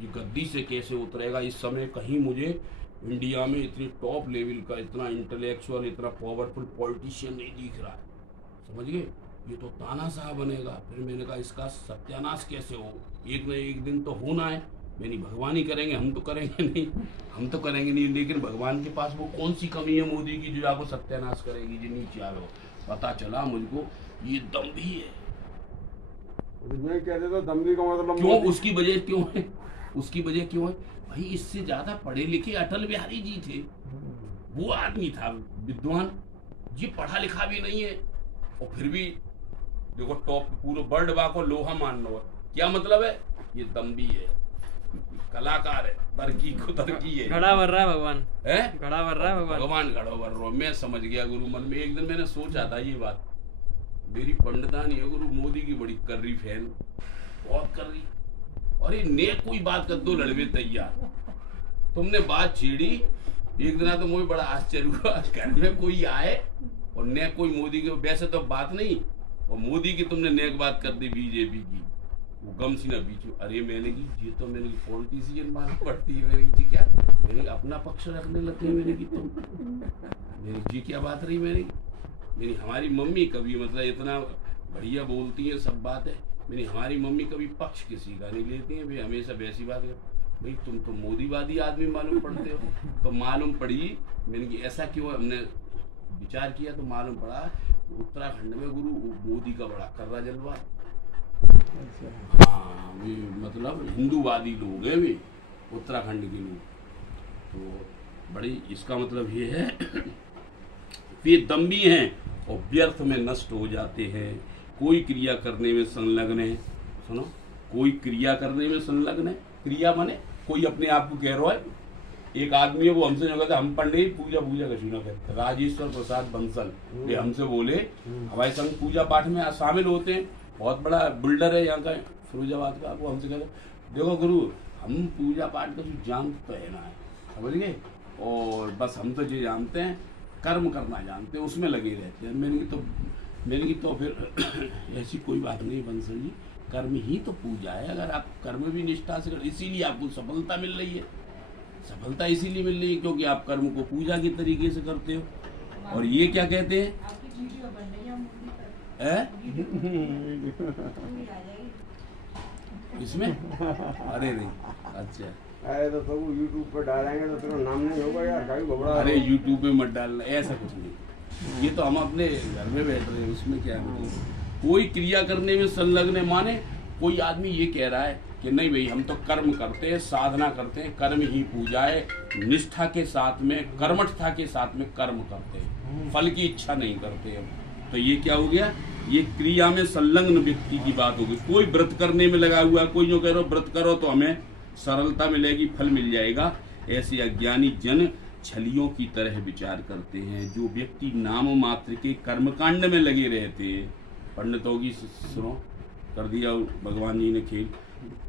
ये गद्दी से कैसे उतरेगा। इस समय कहीं मुझे इंडिया में इतनी टॉप लेवल का, इतना इंटेलेक्चुअल, इतना पावरफुल पॉलिटिशियन नहीं दिख रहा है, समझ गए। ये तो तानाशाह बनेगा। फिर मैंने कहा इसका सत्यानाश कैसे हो, एक न एक दिन तो होना है। मैंने भगवान ही करेंगे, हम तो करेंगे नहीं, हम तो करेंगे नहीं, लेकिन भगवान के पास वो कौन सी कमी है मोदी की जो आपको सत्यानाश करेगी जी। नीचे आ लो, पता चला मुझको ये दम भी है। मैं कहते तो दम भी का मतलब क्यों, उसकी वजह क्यों है, उसकी वजह क्यों है भाई, इससे ज्यादा पढ़े लिखे अटल बिहारी जी थे। वो आदमी था विद्वान, ये पढ़ा लिखा भी नहीं है और फिर भी देखो टॉप, पूरे वर्ल्ड बा को लोहा मान लो। क्या मतलब है, ये दम भी है, कलाकार है, तरकी को तरकी है, घड़ा भर रहा है भगवान, है घड़ा भर रहा है भगवान, भगवान घड़ा भर रहा। मैं समझ गया गुरु मन में। एक दिन मैंने सोचा था ये बात, मेरी पंडितानी है गुरु मोदी की बड़ी कर रही फैन, बहुत कर रही। अरे ने कोई बात कर दो लड़वे तैयार। तुमने बात छेड़ी एक दिन, तो मुझे बड़ा आश्चर्य हुआ, घर में कोई आए और ने कोई मोदी की, वैसे तो बात नहीं, और मोदी की तुमने नेक बात कर दी बीजेपी की, वो गम सी ना बीच। अरे मैंने की ये तो मैंने की पॉलिटिशियन मालूम पड़ती है मेरी जी, क्या मैंने अपना पक्ष रखने लगे मैंने की, तुम मेरी जी क्या बात रही मेरी हमारी मम्मी कभी मतलब इतना बढ़िया बोलती है, सब बात है। मेरी हमारी मम्मी कभी पक्ष किसी का नहीं लेती है, भाई हमेशा वैसी बात है। भाई तुम तो मोदीवादी आदमी मालूम पड़ते हो। तो मालूम पड़ी मैंने कि ऐसा क्यों, हमने विचार किया तो मालूम पड़ा उत्तराखंड में गुरु मोदी का बड़ा कर्रा जलवा। हाँ वे मतलब हिंदूवादी लोग हैं वे, उत्तराखंड के लोग। तो बड़ी इसका मतलब ये है वे दम्भी हैं और व्यर्थ में नष्ट हो जाते हैं। कोई क्रिया करने में संलग्न है, सुनो, कोई क्रिया करने में संलग्न है। क्रिया माने कोई अपने आप को कह रहा है। एक आदमी है वो हमसे जो कहते हम पंडित पूजा कशी ना कहते, राजेश्वर प्रसाद बंसल, ये हमसे बोले हमारे संग पूजा पाठ में शामिल होते हैं, बहुत बड़ा बिल्डर है यहाँ का फिरोजाबाद का। वो हमसे कहते देखो गुरु हम पूजा पाठ का जो जानते तो है ना, समझ गए, और बस हम तो ये जानते हैं कर्म करना जानते हैं, उसमें लगे रहते हैं। मैंने की तो फिर ऐसी कोई बात नहीं बंसल जी, कर्म ही तो पूजा है। अगर आप कर्म भी निष्ठा से कर, इसीलिए आपको सफलता मिल रही है। सफलता इसीलिए मिल रही है क्योंकि आप कर्म को पूजा के तरीके से करते हो। और ये क्या कहते हैं इसमें, अरे नहीं, अच्छा अरे तो सब यूट्यूब पर डालेंगे तो तेरा नाम नहीं होगा यार, कहीं घबरा। अरे यूट्यूब पे मत डालना, ऐसा कुछ नहीं, ये तो हम अपने घर में बैठ रहे हैं, उसमें क्या है। कोई क्रिया करने में संलग्न है माने कोई आदमी ये कह रहा है कि नहीं भाई हम तो कर्म करते हैं, साधना करते हैं, कर्म ही पूजा है, निष्ठा के साथ में, कर्मठता के साथ में कर्म करते हैं, फल की इच्छा नहीं करते हम। तो ये क्या हो गया, ये क्रिया में संलग्न व्यक्ति की बात होगी। कोई व्रत करने में लगा हुआ है, कोई जो कह रहा व्रत करो तो हमें सरलता मिलेगी, फल मिल जाएगा, ऐसे अज्ञानी जन छलियों की तरह विचार करते हैं। जो व्यक्ति नाम मात्र के कर्मकांड में लगे रहते हैं, पंडितों की सुनो कर दिया भगवान जी ने खेल।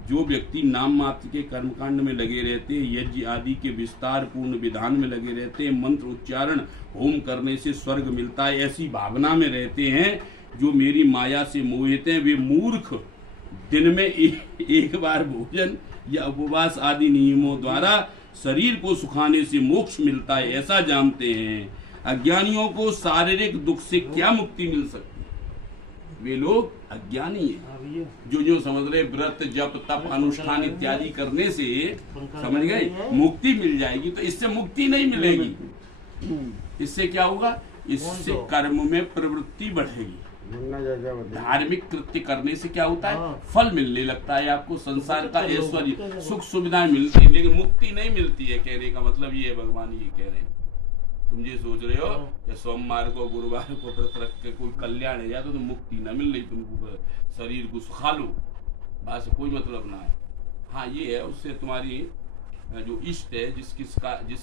जो व्यक्ति नाम मात्र के कर्मकांड में लगे रहते हैं, यज्ञ आदि के विस्तार पूर्ण विधान में लगे रहते हैं, मंत्र उच्चारण होम करने से स्वर्ग मिलता है, ऐसी भावना में रहते हैं, जो मेरी माया से मोहित हैं, वे मूर्ख दिन में एक बार भोजन या उपवास आदि नियमों द्वारा शरीर को सुखाने से मोक्ष मिलता है, ऐसा जानते हैं। अज्ञानियों को शारीरिक दुख से क्या मुक्ति मिल सकती है? वे लोग अज्ञानी है जो समझ रहे व्रत जप तप अनुष्ठान इत्यादि करने से समझ गए मुक्ति मिल जाएगी। तो इससे मुक्ति नहीं मिलेगी। इससे क्या होगा, इससे कर्म में प्रवृत्ति बढ़ेगी। धार्मिक कृत्य करने से क्या होता है, फल मिलने लगता है, आपको संसार का ऐश्वर्य सुख सुविधाएं मिलती है, लेकिन मुक्ति नहीं मिलती है। कहने का मतलब ये है, भगवान ये कह रहे हैं। तुम ये सोच रहे हो कि सोमवार को गुरुवार को व्रत रख के कोई कल्याण है जाता तो मुक्ति न मिल रही, तुमको शरीर को सुखा लो, बात से कोई मतलब ना है। हाँ ये है, उससे तुम्हारी जो इष्ट है, जिस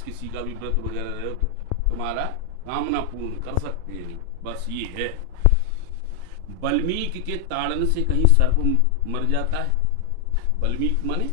किसी का भी व्रत वगैरह रहे हो तो तुम्हारा कामना पूर्ण कर सकते हैं, बस ये है। बल्मीक के ताड़न से कहीं सर्प मर जाता है। बल्मीक माने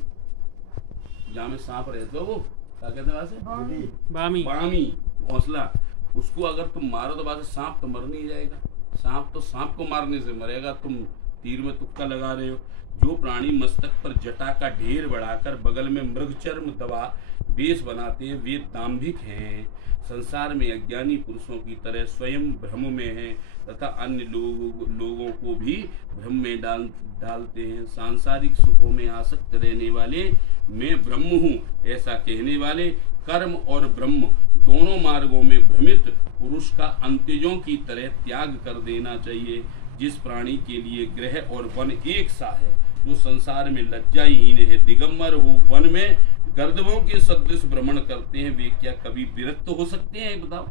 जहाँ में सांप रहता है, वो क्या कहते हैं, बामी, बामी घोंसला, उसको अगर तुम मारो तो बात सांप तो मर नहीं जाएगा। सांप तो सांप को मारने से मरेगा, तुम तीर में तुक्का लगा रहे हो। जो प्राणी मस्तक पर जटा का ढेर बढ़ाकर बगल में मृग चर्म दबा वेश बनाते हैं वे दाम्भिक हैं। संसार में अज्ञानी पुरुषों की तरह स्वयं भ्रम में हैं तथा अन्य लोगों को भी भ्रम में डालते हैं। सांसारिक सुखों में आसक्त रहने वाले मैं ब्रह्म हूँ ऐसा कहने वाले कर्म और ब्रह्म दोनों मार्गों में भ्रमित पुरुष का अंत्यजों की तरह त्याग कर देना चाहिए। जिस प्राणी के लिए ग्रह और वन एक सा है, जो संसार में लज्जाहीन है, दिगंबर हो, वन में गर्दभों के सदृश भ्रमण करते हैं, वे क्या कभी विरक्त हो सकते हैं? बताओ।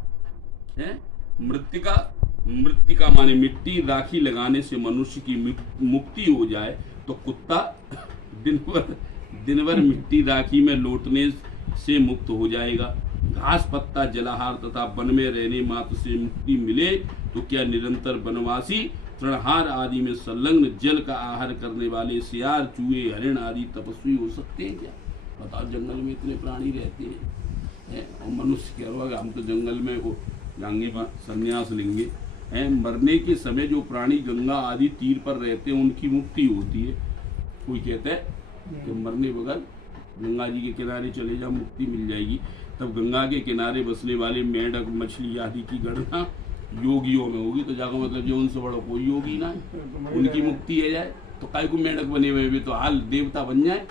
हैं? मृत्तिका माने मिट्टी, राखी लगाने से मनुष्य की मुक्ति हो जाए तो कुत्ता दिन भर मिट्टी राखी में लौटने से मुक्त हो जाएगा। घास पत्ता जलाहार तथा वन में रहने मात्र से मुक्ति मिले तो क्या निरंतर वनवासी तृणहार आदि में संलग्न जल का आहार करने वाले सियार, चूहे, हरिण आदि तपस्वी हो सकते हैं क्या? बताओ, जंगल में इतने प्राणी रहते हैं और मनुष्य क्या होगा? हम तो जंगल में वो जाएंगे, संन्यास लेंगे हैं। मरने के समय जो प्राणी गंगा आदि तीर पर रहते हैं उनकी मुक्ति होती है। कोई कहता है कि मरने बगैर गंगा जी के किनारे चले जाओ, मुक्ति मिल जाएगी। तब गंगा के किनारे बसने वाले मेंढक, मछली आदि की गणना योगियों में होगी, तो जाकर मतलब जो उनसे बड़ा कोई योगी ना है, उनकी मुक्ति है जाए तो काय को मेंढक बने हुए भी तो हाल देवता बन जाए।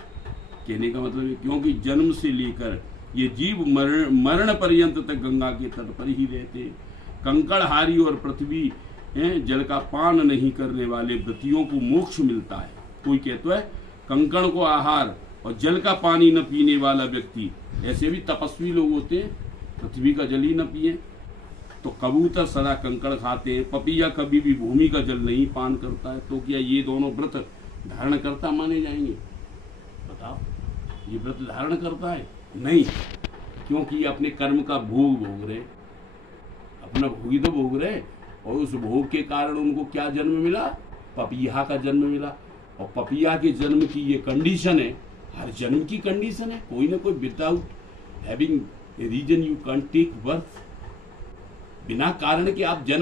कहने का मतलब है क्योंकि जन्म से लेकर ये जीव मरण पर्यंत तक गंगा के तट पर ही रहते हैं। कंकड़हारी और पृथ्वी जल का पान नहीं करने वाले व्रतियों को मोक्ष मिलता है। कोई कहता है कंकड़ को आहार और जल का पानी न पीने वाला व्यक्ति, ऐसे भी तपस्वी लोग होते हैं, पृथ्वी का जल ही न पिए। तो कबूतर सदा कंकड़ खाते हैं, पपीहा कभी भी भूमि का जल नहीं पान करता है। तो क्या ये दोनों व्रत धारण करता माने जाएंगे? बताओ, ये व्रत धारण करता है? नहीं, क्योंकि ये अपने कर्म का भोग रहे, अपना भोगी तो भोग रहे, और उस भोग के कारण उनको क्या जन्म मिला? पपीहा का जन्म मिला। और पपीहा के जन्म की ये कंडीशन है, हर जन्म की कंडीशन है, कोई ना कोई without having a reason you can't take birth. बिना कारण के आप जन्म